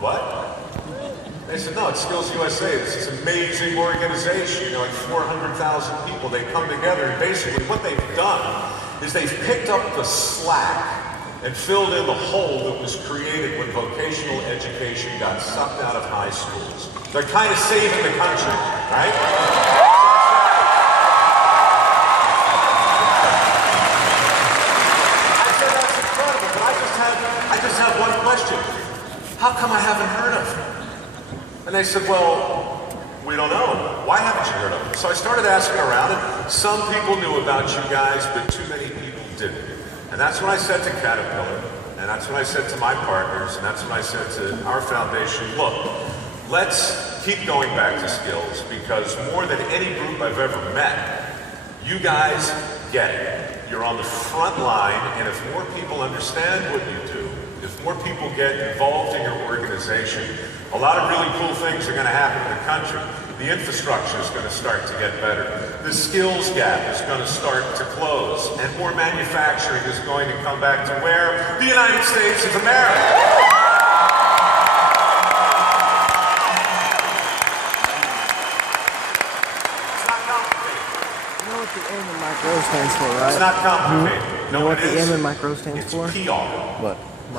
What? They said, no, it's Skills USA. This is an amazing organization. You know, like 400,000 people. They come together, and basically what they've done is they've picked up the slack and filled in the hole that was created when vocational education got sucked out of high schools. They're kind of saving the country, right? I said, that's incredible, but I just have one question. How come I haven't heard of it? And they said, well, we don't know. Why haven't you heard of it? So I started asking around, and some people knew about you guys, but too many people didn't. And that's when I said to Caterpillar, and that's when I said to my partners, and that's when I said to our foundation, look, let's keep going back to skills, because more than any group I've ever met, you guys get it. You're on the front line, and if more people understand what you do, if more people get involved in your organization, a lot of really cool things are going to happen in the country. The infrastructure is going to start to get better. The skills gap is going to start to close. And more manufacturing is going to come back to where? The United States of America. It's not complicated. You know what the M in micro stands for, right? It's not complicated. You know what the M in micro stands for? It's PR. What?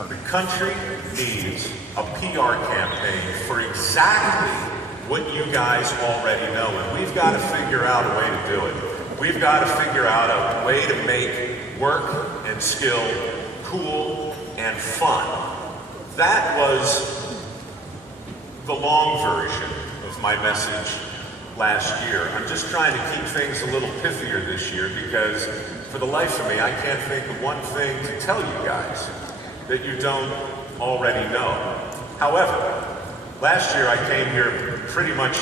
The country needs a PR campaign for exactly what you guys already know, and we've got to figure out a way to do it. We've got to figure out a way to make work and skill cool and fun. That was the long version of my message last year. I'm just trying to keep things a little pithier this year because for the life of me, I can't think of one thing to tell you guys that you don't already know. However, last year I came here pretty much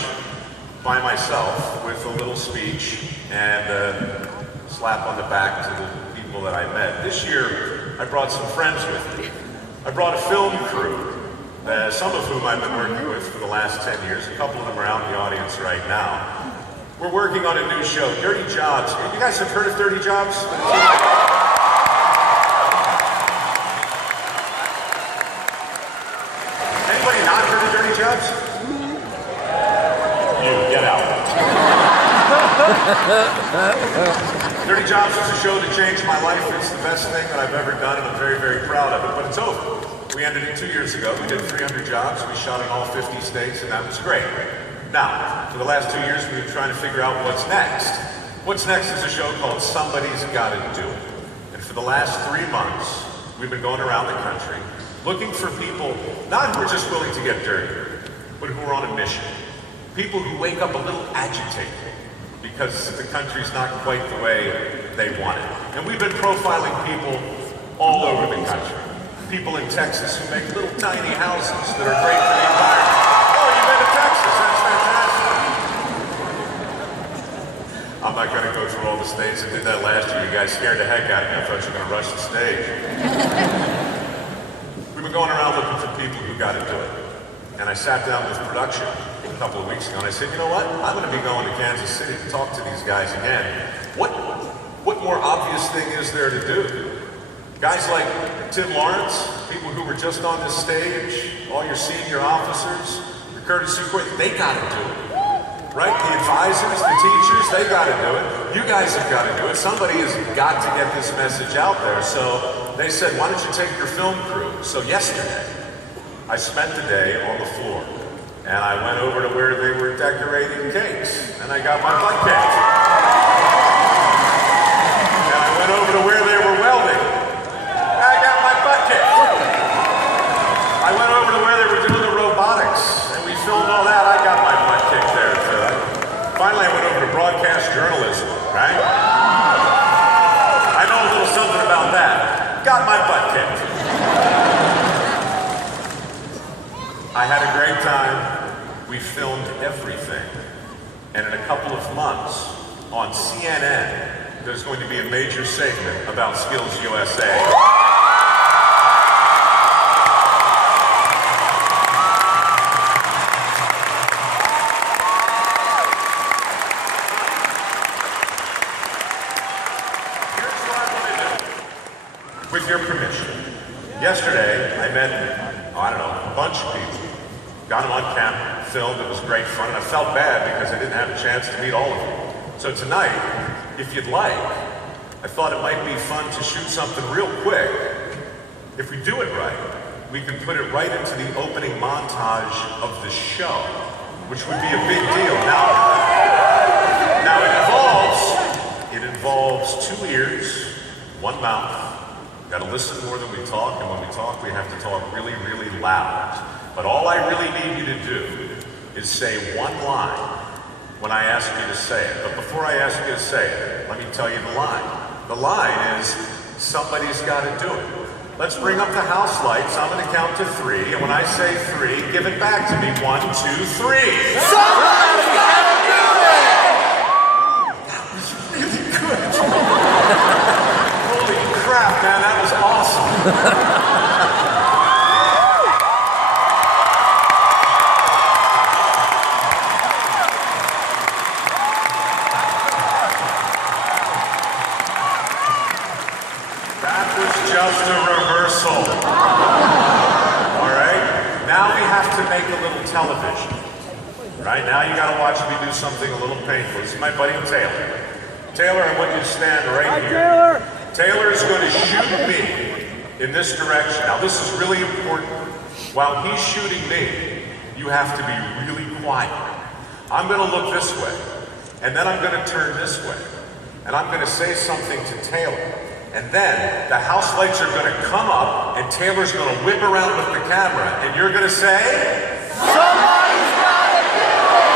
by myself with a little speech and a slap on the back to the people that I met. This year I brought some friends with me. I brought a film crew, some of whom I've been working with for the last 10 years. A couple of them are out in the audience right now. We're working on a new show, Dirty Jobs. You guys have heard of Dirty Jobs? Jobs? You, get out. Dirty Jobs was a show that changed my life. It's the best thing that I've ever done, and I'm very, very proud of it, but it's over. We ended it 2 years ago. We did 300 jobs. We shot in all 50 states, and that was great. Now, for the last 2 years, we've been trying to figure out what's next. What's next is a show called Somebody's Gotta Do It. And for the last 3 months, we've been going around the country looking for people, not who are just willing to get dirty, but who are on a mission. People who wake up a little agitated because the country's not quite the way they want it. And we've been profiling people all over the country. People in Texas who make little tiny houses that are great for the environment. Oh, you've been to Texas, that's fantastic. I'm not gonna go through all the states. I did that last year. You guys scared the heck out of me. I thought you were gonna rush the stage. We've been going around looking for people who gotta do it. And I sat down with production a couple of weeks ago and I said, you know what? I'm going to be going to Kansas City to talk to these guys again. What more obvious thing is there to do? Guys like Tim Lawrence, people who were just on this stage, all your senior officers, your courtesy court, they got to do it. Right? The advisors, the teachers, they got to do it. You guys have got to do it. Somebody has got to get this message out there. So they said, why don't you take your film crew? So yesterday, I spent the day on the floor, and I went over to where they were decorating cakes, and I got my butt kicked. And I went over to where they were welding, and I got my butt kicked. I went over to where they were doing the robotics, and we filmed all that. I got my butt kicked there. So finally, I went over to broadcast journalism, right? I know a little something about that. Got my butt kicked. I had a great time. We filmed everything. And in a couple of months, on CNN, there's going to be a major segment about Skills USA. Here's what I'm going to do. With your permission. Yesterday, I met, I don't know, a bunch of people. Got them on camera, filmed, it was great fun, and I felt bad because I didn't have a chance to meet all of you. So tonight, if you'd like, I thought it might be fun to shoot something real quick. If we do it right, we can put it right into the opening montage of the show, which would be a big deal. Now it involves 2 ears, 1 mouth. Got to listen more than we talk, and when we talk, we have to talk really, really loud. But all I really need you to do is say 1 line when I ask you to say it. But before I ask you to say it, let me tell you the line. The line is, somebody's got to do it. Let's bring up the house lights. I'm going to count to 3, and when I say 3, give it back to me. 1, 2, 3. Somebody's got to do it! That was really good. Holy crap, man, that was awesome. Just a rehearsal. All right? Now we have to make a little television. Right? Now you got to watch me do something a little painful. This is my buddy Taylor. Taylor, I want you to stand right here. Taylor is going to shoot me in this direction. Now this is really important. While he's shooting me, you have to be really quiet. I'm going to look this way, and then I'm going to turn this way, and I'm going to say something to Taylor. And then the house lights are going to come up, and Taylor's going to whip around with the camera, and you're going to say, somebody's got to do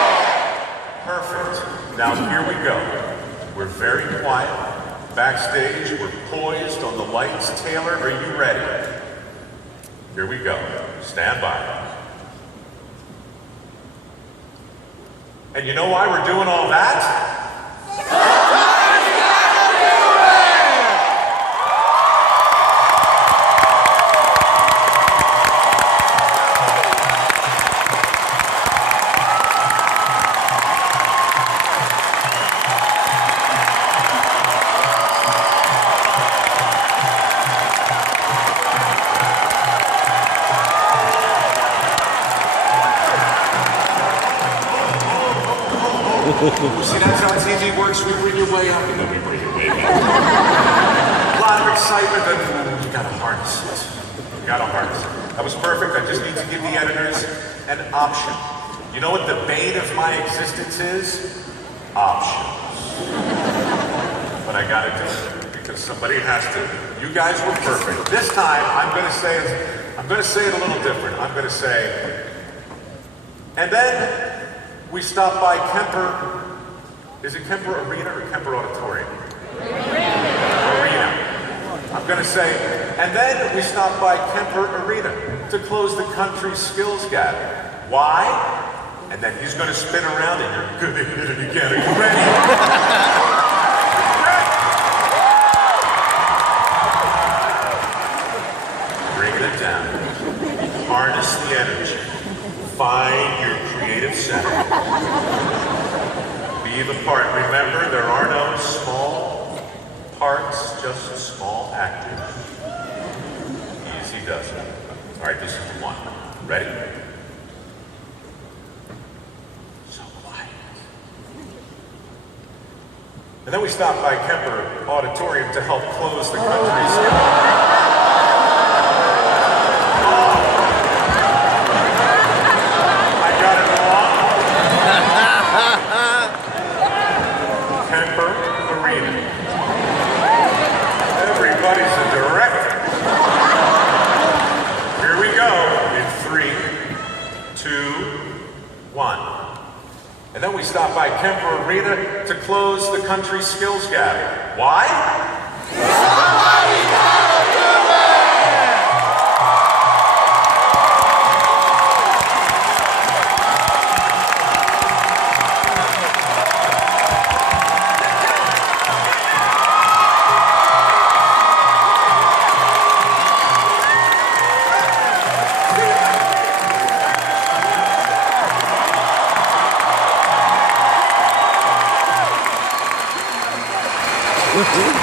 it! Perfect. Now here we go. We're very quiet. Backstage, we're poised on the lights. Taylor, are you ready? Here we go. Stand by. And you know why we're doing all that? See, that's how TV works. We bring you way up, and then we bring you way back. A lot of excitement, but you gotta harness it. You gotta harness it. That was perfect. I just need to give the editors an option. You know what the bane of my existence is? Options. But I gotta do it because somebody has to. You guys were perfect. This time, I'm gonna say it a little different. I'm gonna say, and then we stopped by Kemper. Is it Kemper Arena or Kemper Auditorium? Arena. I'm going to say, and then we stopped by Kemper Arena to close the country skills gap. Why? And then he's going to spin around and you're going to hit it again. Are you ready? Bring it down. Harness the energy. Find your creative center. Be the part. Remember, there are no small parts, just small actors. Easy does it. All right, this is the one. Ready? So quiet. And then we stopped by Kemper Auditorium to help close the country's. Kemper Arena. Everybody's a director. Here we go in 3, 2, 1. And then we stop by Kemper Arena to close the country skills gap. Why? Somebody's gotta do it! Woohoo!